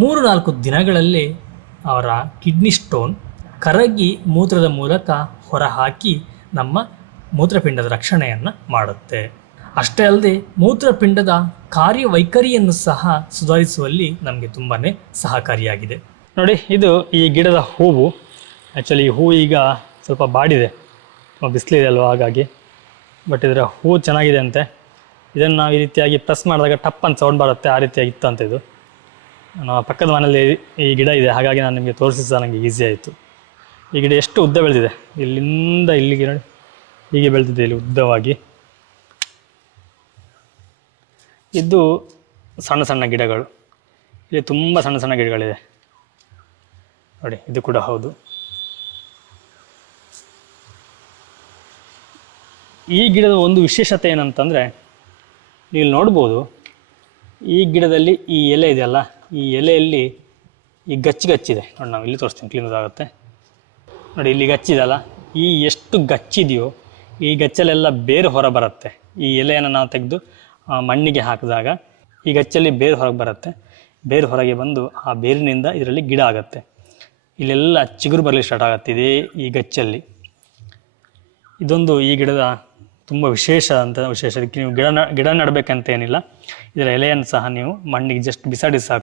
3-4 ದಿನಗಳಲ್ಲಿ ಅವರ kidney stone ಕರಗಿ ಮೂತ್ರದ ಮೂಲಕ ಹೊರಹಾಕಿ ನಮ್ಮ ಮೂತ್ರಪಿಂಡದ ರಕ್ಷಣೆಯನ್ನು ಮಾಡುತ್ತೆ. ಅಷ್ಟೇ ಅಲ್ಲದೆ ಮೂತ್ರಪಿಂಡದ ಕಾರ್ಯವೈಖರಿಯನ್ನು ಸಹ ಸುಧಾರಿಸುವಲ್ಲಿ ನಮಗೆ ತುಂಬಾ ಸಹಕಾರಿಯಾಗಿದೆ. ನೋಡಿ, ಇದು ಈ ಗಿಡದ ಹೂವು. ಆ್ಯಕ್ಚುಲಿ ಈ ಹೂವು ಈಗ ಸ್ವಲ್ಪ ಬಾಡಿದೆ, ಬಿಸಿಲಿದೆ ಅಲ್ವ, ಹಾಗಾಗಿ. ಬಟ್ ಇದರ ಹೂವು ಚೆನ್ನಾಗಿದೆ ಅಂತೆ. ಇದನ್ನು ನಾವು ಈ ರೀತಿಯಾಗಿ ಪ್ರೆಸ್ ಮಾಡಿದಾಗ ಟಪ್ ಅಂತ ಸೌಂಡ್ ಬರುತ್ತೆ, ಆ ರೀತಿಯಾಗಿ ಇತ್ತು ಅಂತ. ಇದು ನಮ್ಮ ಪಕ್ಕದ ಮನೆಯಲ್ಲಿ ಈ ಗಿಡ ಇದೆ, ಹಾಗಾಗಿ ನಾನು ನಿಮಗೆ ತೋರಿಸಿ ಸಹ ನನಗೆ ಈಸಿ ಆಯಿತು. ಈ ಗಿಡ ಎಷ್ಟು ಉದ್ದ ಬೆಳೆದಿದೆ, ಇಲ್ಲಿಂದ ಇಲ್ಲಿಗೆ ನೋಡಿ ಹೀಗೆ ಬೆಳೆದಿದೆ, ಇಲ್ಲಿ ಉದ್ದವಾಗಿ. ಇದು ಸಣ್ಣ ಸಣ್ಣ ಗಿಡಗಳು, ಇಲ್ಲಿ ತುಂಬ ಸಣ್ಣ ಸಣ್ಣ ಗಿಡಗಳಿದೆ ನೋಡಿ. ಇದು ಕೂಡ ಹೌದು. ಈ ಗಿಡದ ಒಂದು ವಿಶೇಷತೆ ಏನಂತಂದರೆ, ನೀವು ನೋಡ್ಬೋದು, ಈ ಗಿಡದಲ್ಲಿ ಈ ಎಲೆ ಇದೆಯಲ್ಲ, ಈ ಎಲೆಯಲ್ಲಿ ಈ ಗಚ್ಚಿದೆ ನೋಡಿ. ನಾವು ಇಲ್ಲಿ ತೋರಿಸ್ತೀನಿ, ಕ್ಲೀನ್ ಆಗುತ್ತೆ ನೋಡಿ. ಇಲ್ಲಿ ಗಚ್ಚಿದಲ್ಲ, ಈ ಎಷ್ಟು ಗಚ್ಚಿದೆಯೋ ಈ ಗಚ್ಚಲೆಲ್ಲ ಬೇರು ಹೊರ ಬರುತ್ತೆ. ಈ ಎಲೆಯನ್ನು ನಾವು ತೆಗೆದು ಮಣ್ಣಿಗೆ ಹಾಕಿದಾಗ ಈ ಗಚ್ಚಲ್ಲಿ ಬೇರು ಹೊರಗೆ ಬರುತ್ತೆ. ಬೇರು ಹೊರಗೆ ಬಂದು ಆ ಬೇರಿನಿಂದ ಇದರಲ್ಲಿ ಗಿಡ ಆಗುತ್ತೆ. ಇಲ್ಲೆಲ್ಲ ಚಿಗುರು ಬರಲಿ ಸ್ಟಾರ್ಟ್ ಆಗುತ್ತೆ ಇದೇ ಈ ಗಚ್ಚಲ್ಲಿ. ಇದೊಂದು ಈ ಗಿಡದ ತುಂಬ ವಿಶೇಷ. ಇದಕ್ಕೆ ನೀವು ಗಿಡ ನೆಡಬೇಕಂತ ಏನಿಲ್ಲ. ಇದರ ಎಲೆಯನ್ನು ಸಹ ನೀವು ಮಣ್ಣಿಗೆ ಜಸ್ಟ್ ಬಿಸಾಡಿ ಸಾಕು.